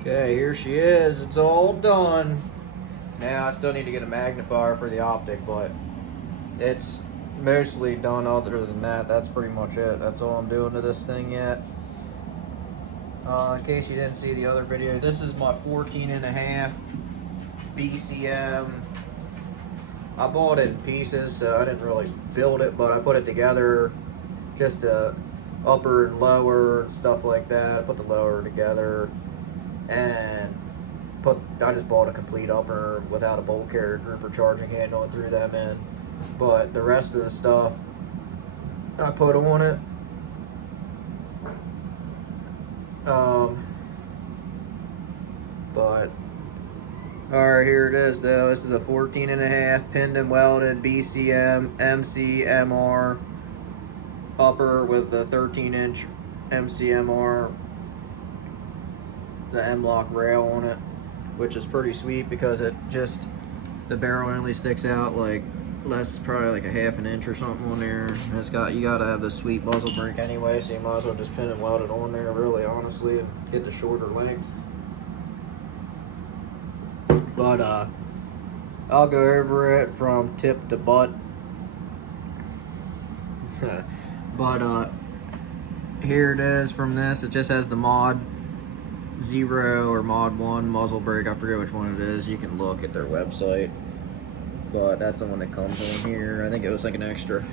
Okay, here she is. It's all done. Now I still need to get a magnifier for the optic, but it's mostly done. Other than that, that's pretty much it. That's all I'm doing to this thing yet. In case you didn't see the other video, this is my 14.5 Bcm. I bought it in pieces, so I didn't really build it, but I put it together, just upper and lower and stuff like that. I put the lower together, and I just bought a complete upper without a bolt carrier grouper charging handle and threw them in. But the rest of the stuff I put on it. But alright, here it is though. This is a 14.5 pinned and welded Bcm Mcmr upper with the 13-inch Mcmr, the M-lock rail on it, which is pretty sweet because it just, the barrel only sticks out like probably like a half an inch or something on there. And it's got, you gotta have the sweet muzzle brake anyway, so you might as well just pin and weld it on there, really, honestly, and get the shorter length. But I'll go over it from tip to butt. But here it is from this. It just has the mod 0 or mod 1 muzzle brake. I forget which one it is. You can look at their website, but that's the one that comes in here. I think it was like an extra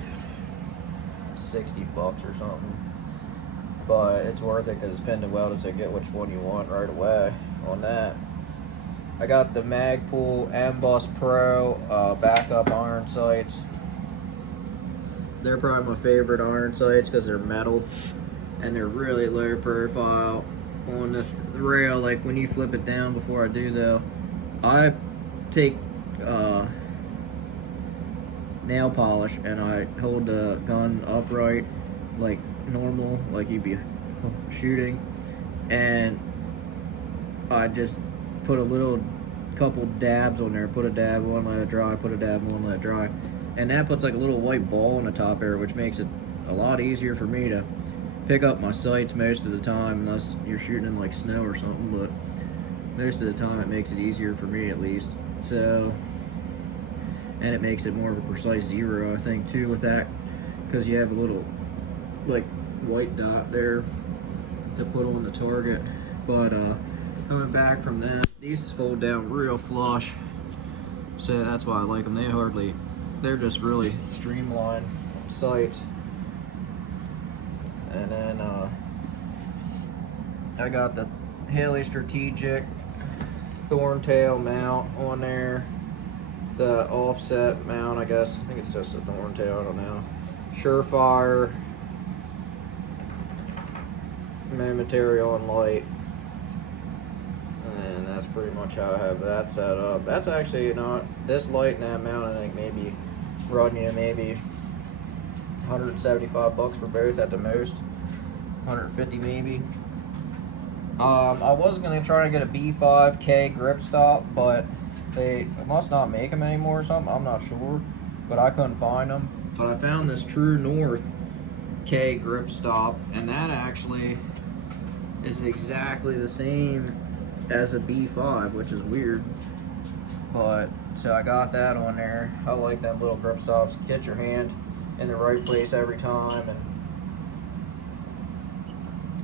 60 bucks or something, but it's worth it because it's pinned and welded, so get which one you want right away on that. I got the Magpul mbus Pro backup iron sights. They're probably my favorite iron sights because they're metal and they're really low profile on the rail. Like when you flip it down, before I do though, I take nail polish and I hold the gun upright like normal, like you'd be shooting, and I just put a couple dabs on there. Put a dab on, let it dry, put a dab on, let it dry, and that puts like a little white ball on the top there, which makes it a lot easier for me to pick up my sights most of the time, unless you're shooting in like snow or something. But most of the time it makes it easier for me, at least. So, and it makes it more of a precise 0, I think, too, with that, because you have a little like white dot there to put on the target. But coming back from that, these fold down real flush, so that's why I like them. They're just really streamlined sights. And then I got the Haley Strategic Thorntail mount on there, the offset mount, I guess. I think it's just a Thorntail, I don't know. Surefire momentary on light, and that's pretty much how I have that set up. That's actually not, this light and that mount, I think maybe run you maybe 175 bucks for both at the most, 150 maybe. I was gonna try to get a B5K grip stop, but they must not make them anymore or something, I'm not sure, but I couldn't find them. But I found this True North K grip stop, and that actually is exactly the same as a B5, which is weird. But so I got that on there. I like them little grip stops. Get your hand in the right place every time, and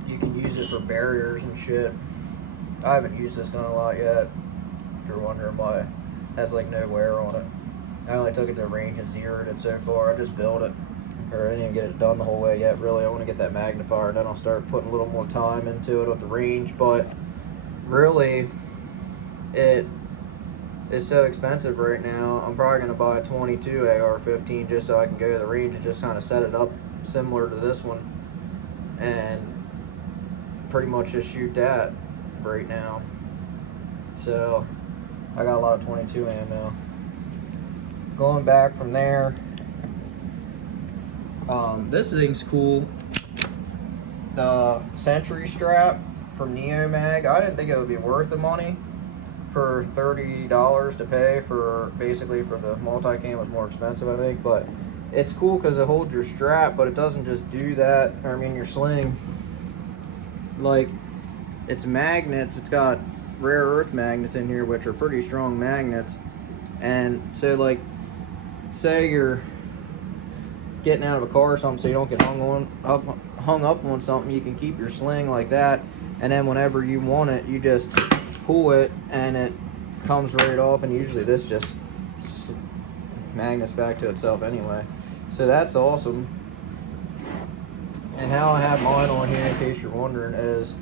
you can use it for barriers and shit. I haven't used this gun a lot yet, if you're wondering why it has like no wear on it. I only took it to range and zeroed it so far. I just built it, or I didn't even get it done the whole way yet, really. I want to get that magnifier, and then I'll start putting a little more time into it with the range. But really, it is so expensive right now. I'm probably going to buy a 22 AR-15 just so I can go to the range and just kind of set it up similar to this one, and pretty much just shoot that right now. So I got a lot of 22 ammo. Going back from there, this thing's cool. The Sentry strap from Neomag. I didn't think it would be worth the money for $30 to pay for, basically for the multi-cam was more expensive, I think, but it's cool because it holds your strap, but it doesn't just do that, or I mean your sling. Like, it's magnets, it's got rare earth magnets in here, which are pretty strong magnets. And so, like, say you're getting out of a car or something, so you don't get hung up on something, you can keep your sling like that, and then whenever you want it, you just pull it and it comes right off, and usually this just magnets back to itself anyway. So that's awesome. And how I have mine on here, in case you're wondering, is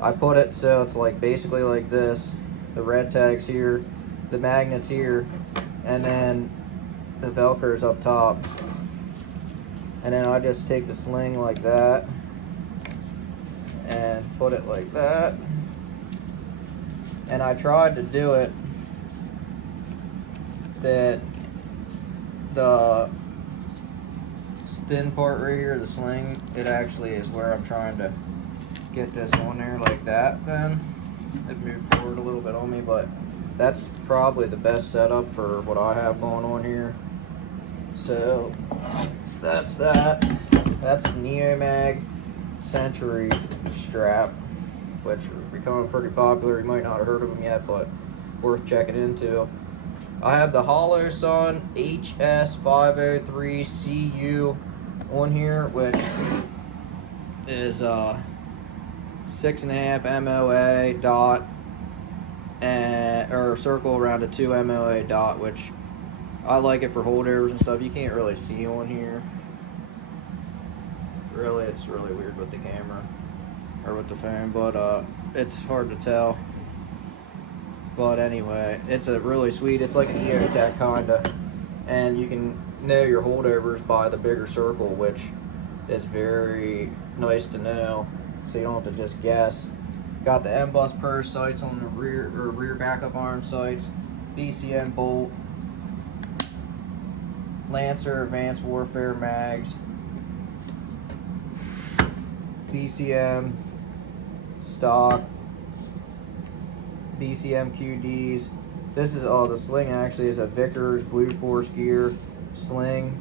I put it so it's like basically like this. The red tag's here, the magnet's here, and then the Velcro's up top. And then I just take the sling like that and put it like that. And I tried to do it that the thin part right here, the sling, it actually is where I'm trying to get this on there like that. Then it moved forward a little bit on me, but that's probably the best setup for what I have going on here. So that's that. That's the neomag sentry strap, which are becoming pretty popular. You might not have heard of them yet, but worth checking into. I have the holosun HS503CU on here, which is 6.5 MOA dot and or circle around a 2 MOA dot, which I like it for holdovers and stuff. You can't really see on here. Really, it's really weird with the camera or with the phone, but it's hard to tell. But anyway, it's a really sweet, it's like an EOTech kinda, and you can know your holdovers by the bigger circle, which is very nice to know, so you don't have to just guess. Got the mbus purse sights on the rear backup arm sights, Bcm bolt, Lancer advanced warfare mags, Bcm stock, Bcm QDs. This is the sling actually is a Vickers Blue Force Gear sling,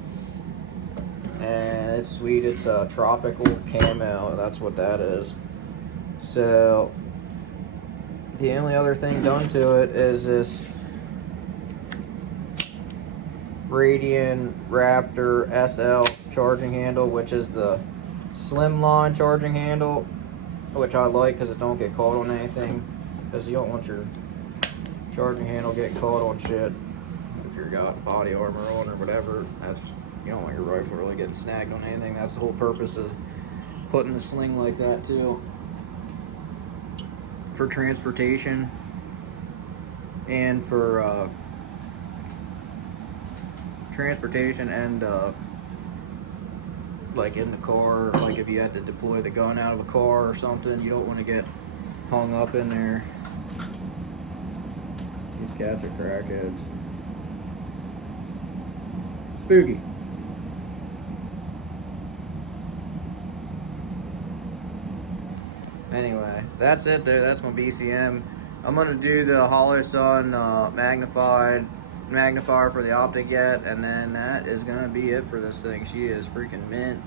and it's sweet. It's a tropical camo. That's what that is. So the only other thing done to it is this Radian Raptor SL charging handle, which is the slimline charging handle, which I like because it don't get caught on anything, because you don't want your charging handle getting caught on shit if you've got body armor on or whatever. That's, you don't want your rifle really getting snagged on anything. That's the whole purpose of putting the sling like that too, for transportation and for transportation and like in the car, like if you had to deploy the gun out of a car or something, you don't want to get hung up in there. These cats are crackheads. Spooky. Anyway, that's it there. That's my BCM. I'm gonna do the holosun magnifier for the optic yet, and then that is gonna be it for this thing. She is freaking mint.